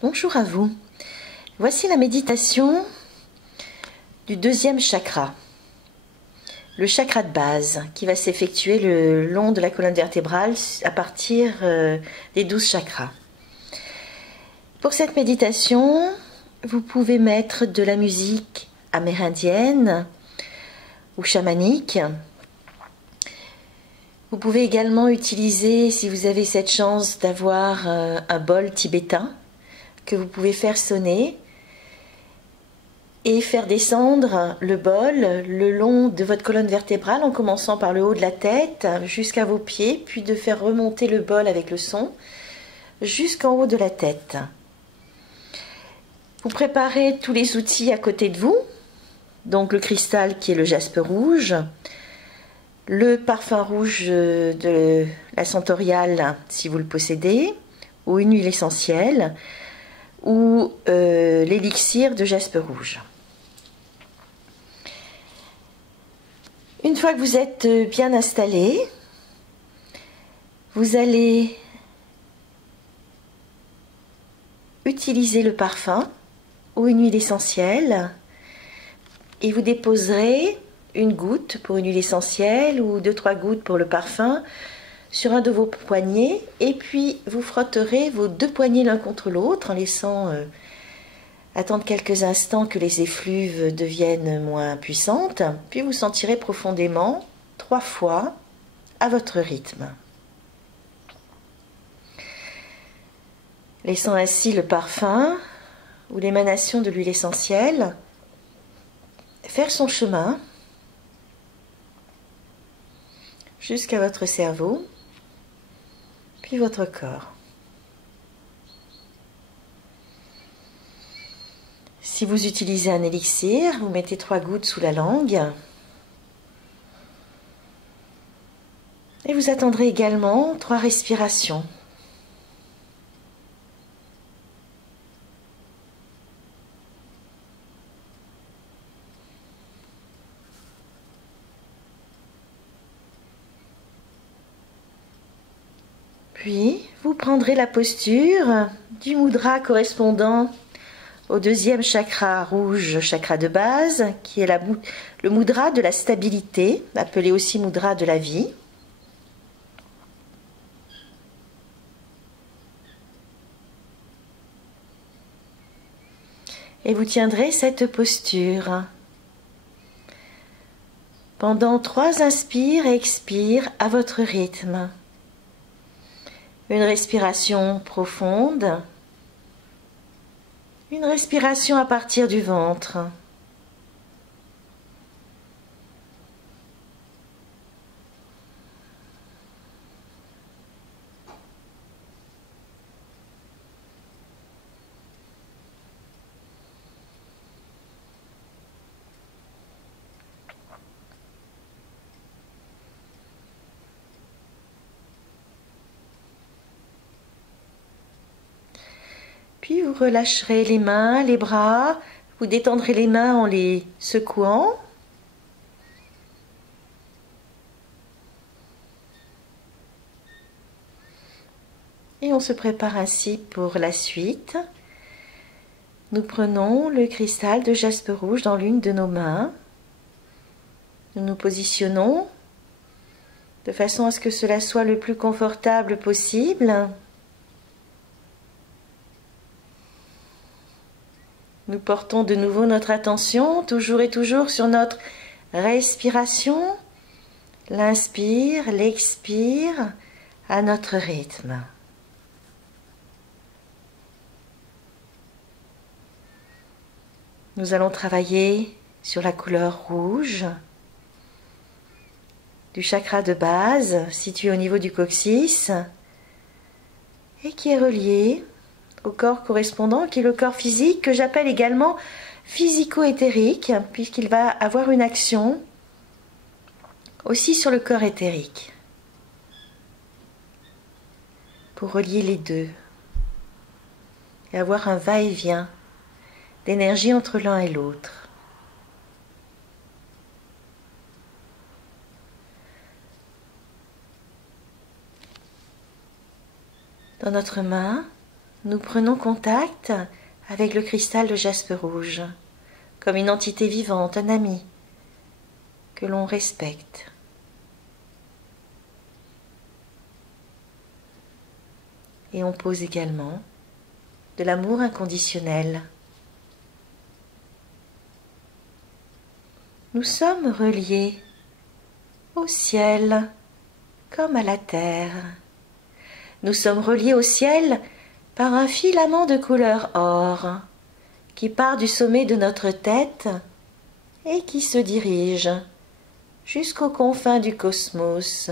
Bonjour à vous. Voici la méditation du deuxième chakra, le chakra de base, qui va s'effectuer le long de la colonne vertébrale à partir des 12 chakras. Pour cette méditation, vous pouvez mettre de la musique amérindienne ou chamanique. Vous pouvez également utiliser, si vous avez cette chance, d'avoir un bol tibétain que vous pouvez faire sonner et faire descendre le bol le long de votre colonne vertébrale en commençant par le haut de la tête jusqu'à vos pieds, puis de faire remonter le bol avec le son jusqu'en haut de la tête. Vous préparez tous les outils à côté de vous, donc le cristal qui est le jaspe rouge, le parfum rouge de la centoriale si vous le possédez, ou une huile essentielle, ou l'élixir de jaspe rouge. Une fois que vous êtes bien installé, vous allez utiliser le parfum ou une huile essentielle et vous déposerez une goutte pour une huile essentielle ou 2-3 gouttes pour le parfum sur un de vos poignets, et puis vous frotterez vos deux poignets l'un contre l'autre en laissant attendre quelques instants que les effluves deviennent moins puissantes, puis vous sentirez profondément 3 fois à votre rythme. Laissant ainsi le parfum ou l'émanation de l'huile essentielle faire son chemin jusqu'à votre cerveau, puis votre corps. Si vous utilisez un élixir, vous mettez 3 gouttes sous la langue et vous attendrez également 3 respirations. Puis, vous prendrez la posture du mudra correspondant au deuxième chakra rouge, chakra de base, qui est le mudra de la stabilité, appelé aussi mudra de la vie. Et vous tiendrez cette posture pendant 3 inspires et expires à votre rythme. Une respiration profonde, une respiration à partir du ventre. Puis vous relâcherez les mains, les bras, vous détendrez les mains en les secouant. Et on se prépare ainsi pour la suite. Nous prenons le cristal de jaspe rouge dans l'une de nos mains. Nous nous positionnons de façon à ce que cela soit le plus confortable possible. Nous portons de nouveau notre attention, toujours et toujours, sur notre respiration. L'inspire, l'expire, à notre rythme. Nous allons travailler sur la couleur rouge du chakra de base, situé au niveau du coccyx, et qui est relié au corps correspondant, qui est le corps physique, que j'appelle également physico-éthérique, puisqu'il va avoir une action aussi sur le corps éthérique, pour relier les deux et avoir un va-et-vient d'énergie entre l'un et l'autre. Dans notre main, nous prenons contact avec le cristal de jaspe rouge, comme une entité vivante, un ami, que l'on respecte. Et on pose également de l'amour inconditionnel. Nous sommes reliés au ciel comme à la terre. Nous sommes reliés au ciel par un filament de couleur or qui part du sommet de notre tête et qui se dirige jusqu'aux confins du cosmos.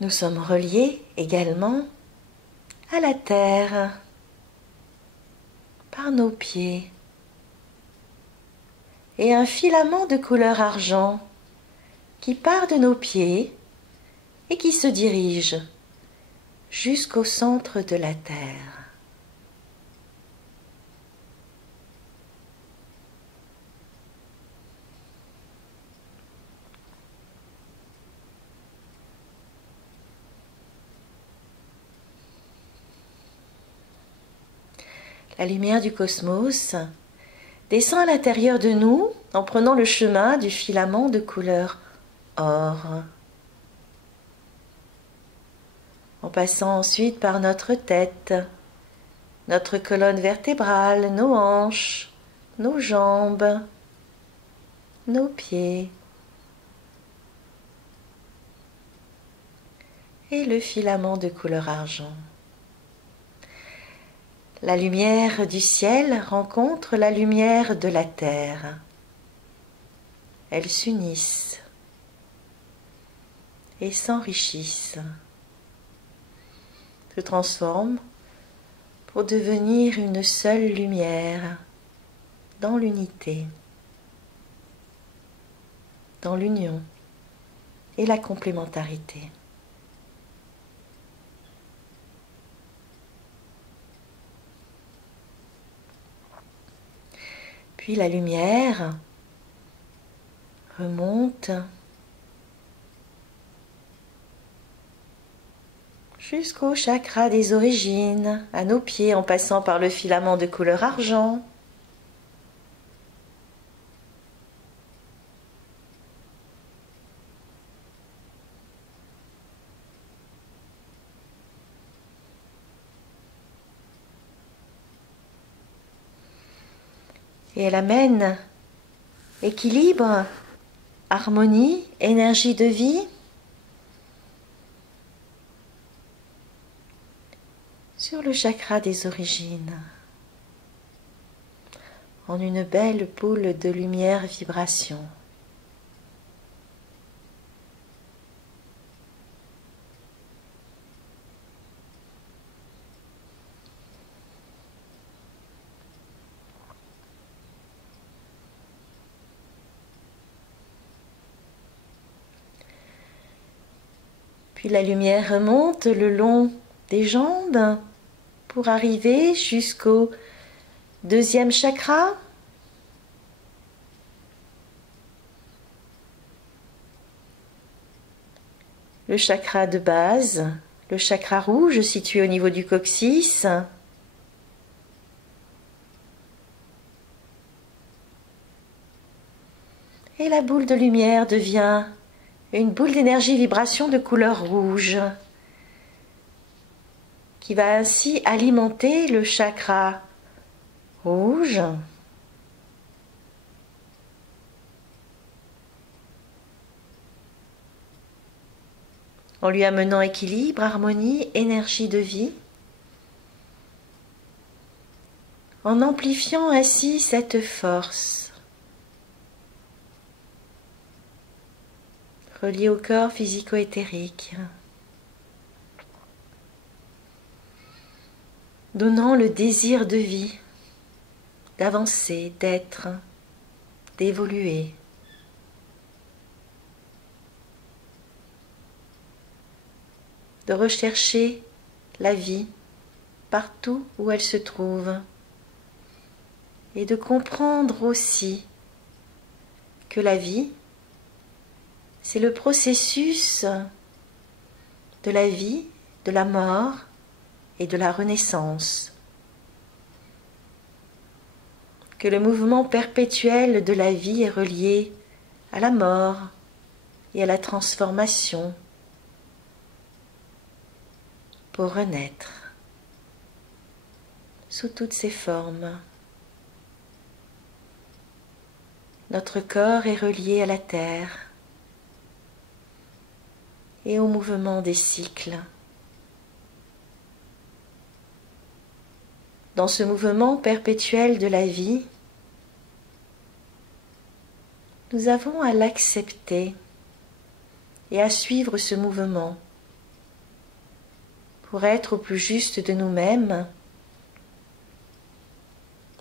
Nous sommes reliés également à la terre par nos pieds et un filament de couleur argent qui part de nos pieds et qui se dirige jusqu'au centre de la terre. La lumière du cosmos descend à l'intérieur de nous en prenant le chemin du filament de couleur or, en passant ensuite par notre tête, notre colonne vertébrale, nos hanches, nos jambes, nos pieds et le filament de couleur argent. La lumière du ciel rencontre la lumière de la terre. Elles s'unissent et s'enrichissent, se transforment pour devenir une seule lumière dans l'unité, dans l'union et la complémentarité. Puis la lumière remonte jusqu'au chakra des origines, à nos pieds en passant par le filament de couleur argent. Et elle amène équilibre, harmonie, énergie de vie sur le chakra des origines, en une belle boule de lumière vibration. Puis la lumière remonte le long des jambes pour arriver jusqu'au deuxième chakra. Le chakra de base, le chakra rouge situé au niveau du coccyx. Et la boule de lumière devient une boule d'énergie vibration de couleur rouge qui va ainsi alimenter le chakra rouge en lui amenant équilibre, harmonie, énergie de vie, en amplifiant ainsi cette force reliée au corps physico-éthérique, donnant le désir de vie, d'avancer, d'être, d'évoluer. De rechercher la vie partout où elle se trouve et de comprendre aussi que la vie, C'est le processus de la vie, de la mort et de la renaissance. Que le mouvement perpétuel de la vie est relié à la mort et à la transformation pour renaître sous toutes ses formes. Notre corps est relié à la terre et au mouvement des cycles. Dans ce mouvement perpétuel de la vie, nous avons à l'accepter et à suivre ce mouvement pour être au plus juste de nous-mêmes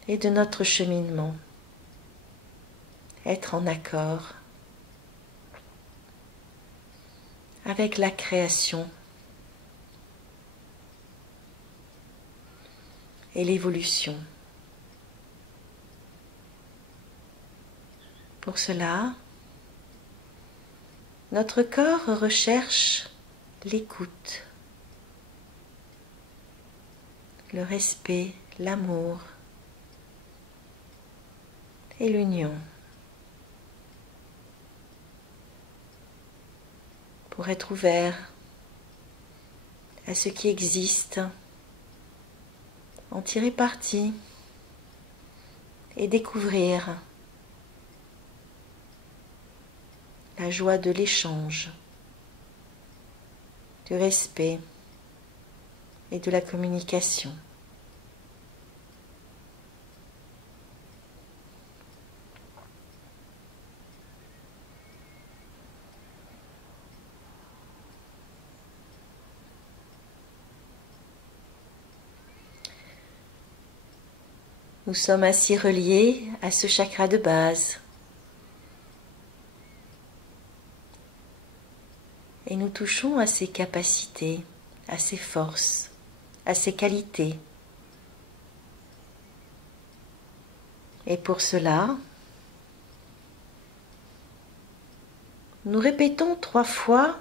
et de notre cheminement, être en accord avec la création et l'évolution. Pour cela, notre corps recherche l'écoute, le respect, l'amour et l'union. Pour être ouvert à ce qui existe, en tirer parti et découvrir la joie de l'échange, du respect et de la communication. Nous sommes ainsi reliés à ce chakra de base. Et nous touchons à ses capacités, à ses forces, à ses qualités. Et pour cela, nous répétons 3 fois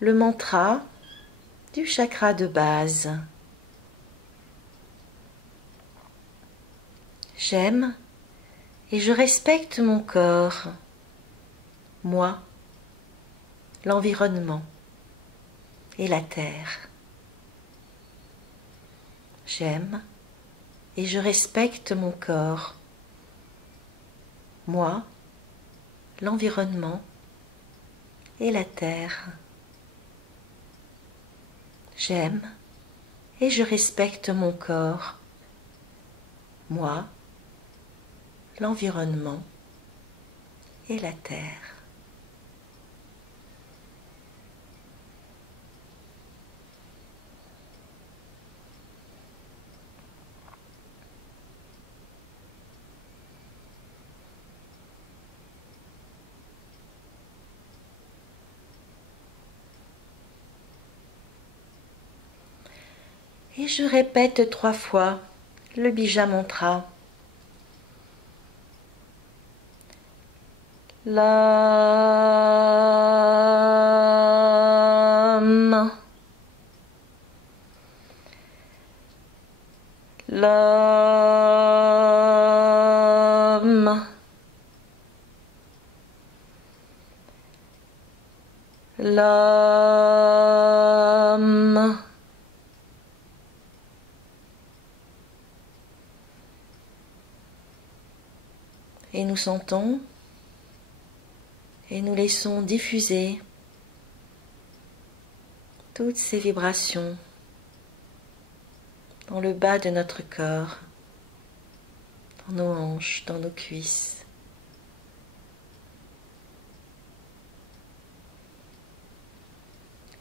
le mantra du chakra de base. J'aime et je respecte mon corps, moi, l'environnement et la terre. J'aime et je respecte mon corps, moi, l'environnement et la terre. J'aime et je respecte mon corps, moi, l'environnement et la terre. Et je répète 3 fois le bija mantra. Lam. Lam. Lam. Et nous sentons et nous laissons diffuser toutes ces vibrations dans le bas de notre corps, dans nos hanches, dans nos cuisses.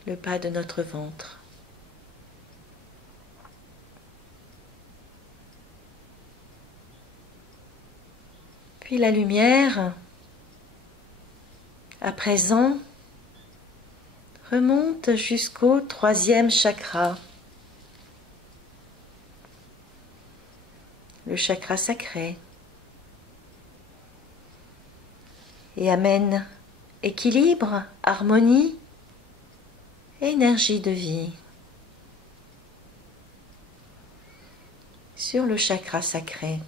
Le bas de notre ventre. Puis la lumière, à présent, remonte jusqu'au 3e chakra, le chakra sacré. et amène équilibre, harmonie, énergie de vie sur le chakra sacré.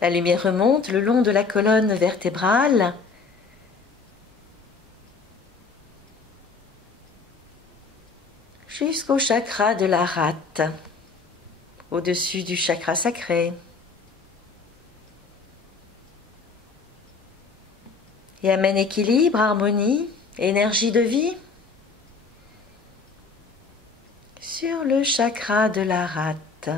La lumière remonte le long de la colonne vertébrale jusqu'au chakra de la rate, au-dessus du chakra sacré. Et amène équilibre, harmonie, énergie de vie sur le chakra de la rate.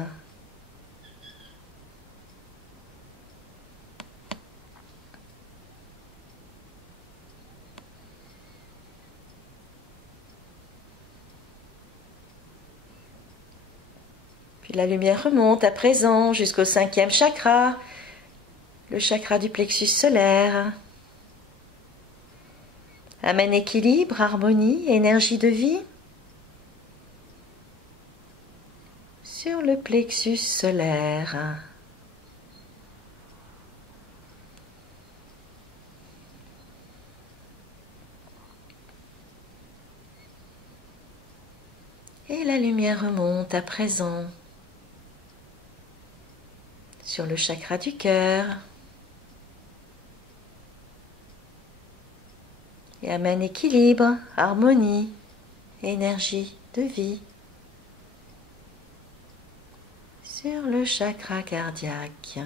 Puis la lumière remonte à présent jusqu'au 5e chakra, le chakra du plexus solaire. Amène équilibre, harmonie, énergie de vie sur le plexus solaire. Et la lumière remonte à présent sur le chakra du cœur et amène équilibre, harmonie, énergie de vie sur le chakra cardiaque.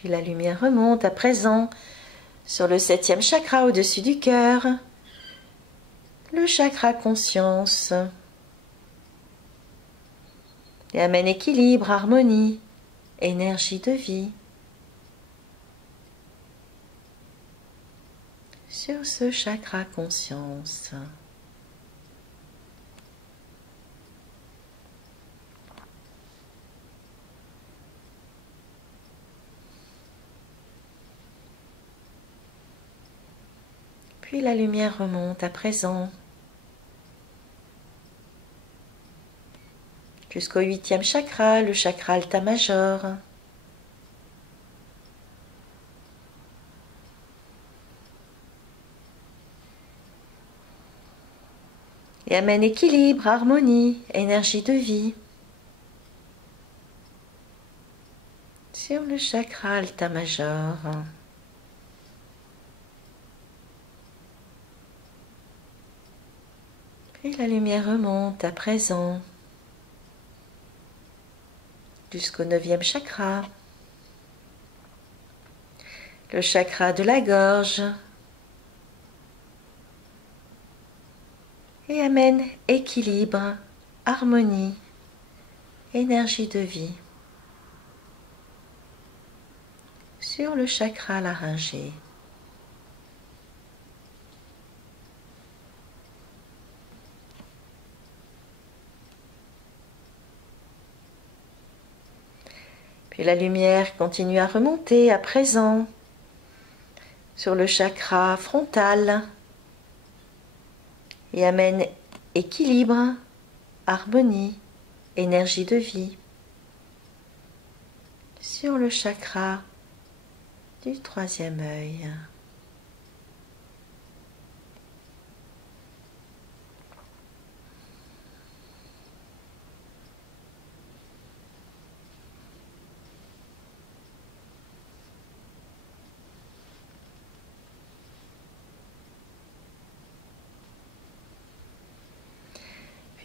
Puis la lumière remonte à présent sur le 7e chakra au-dessus du cœur, le chakra conscience, et amène équilibre, harmonie, énergie de vie sur ce chakra conscience. Puis la lumière remonte à présent jusqu'au 8e chakra, le chakra alta major. Et amène équilibre, harmonie, énergie de vie sur le chakra alta major. Puis la lumière remonte à présent jusqu'au 9e chakra, le chakra de la gorge, et amène équilibre, harmonie, énergie de vie sur le chakra laryngé. Puis la lumière continue à remonter à présent sur le chakra frontal et amène équilibre, harmonie, énergie de vie sur le chakra du 3e œil.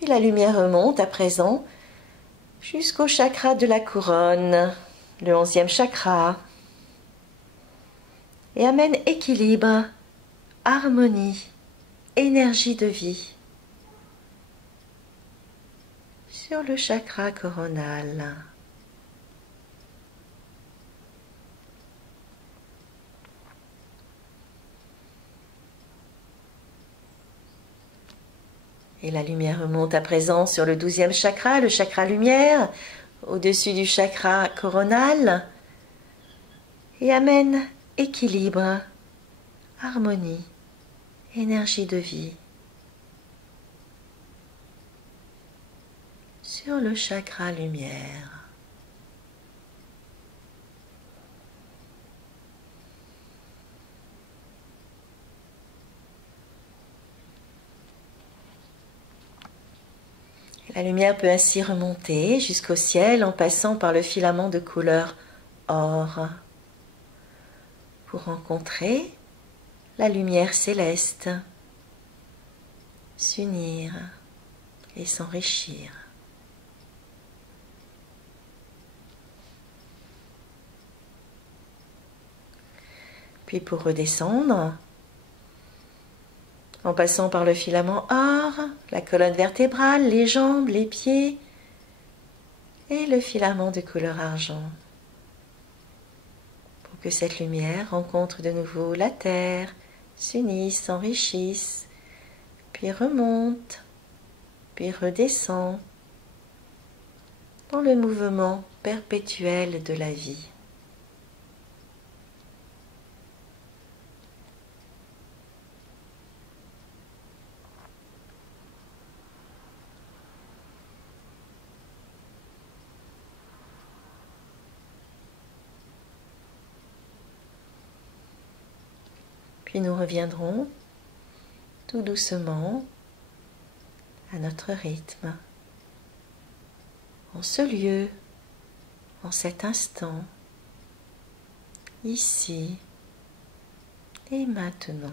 Puis la lumière remonte à présent jusqu'au chakra de la couronne, le 11e chakra, et amène équilibre, harmonie, énergie de vie sur le chakra coronal. Et la lumière remonte à présent sur le 12e chakra, le chakra lumière, au-dessus du chakra coronal, et amène équilibre, harmonie, énergie de vie sur le chakra lumière. La lumière peut ainsi remonter jusqu'au ciel en passant par le filament de couleur or pour rencontrer la lumière céleste, s'unir et s'enrichir. Puis pour redescendre, en passant par le filament or, la colonne vertébrale, les jambes, les pieds et le filament de couleur argent. Pour que cette lumière rencontre de nouveau la terre, s'unisse, s'enrichisse, puis remonte, puis redescend dans le mouvement perpétuel de la vie. Puis nous reviendrons tout doucement à notre rythme, en ce lieu, en cet instant, ici et maintenant.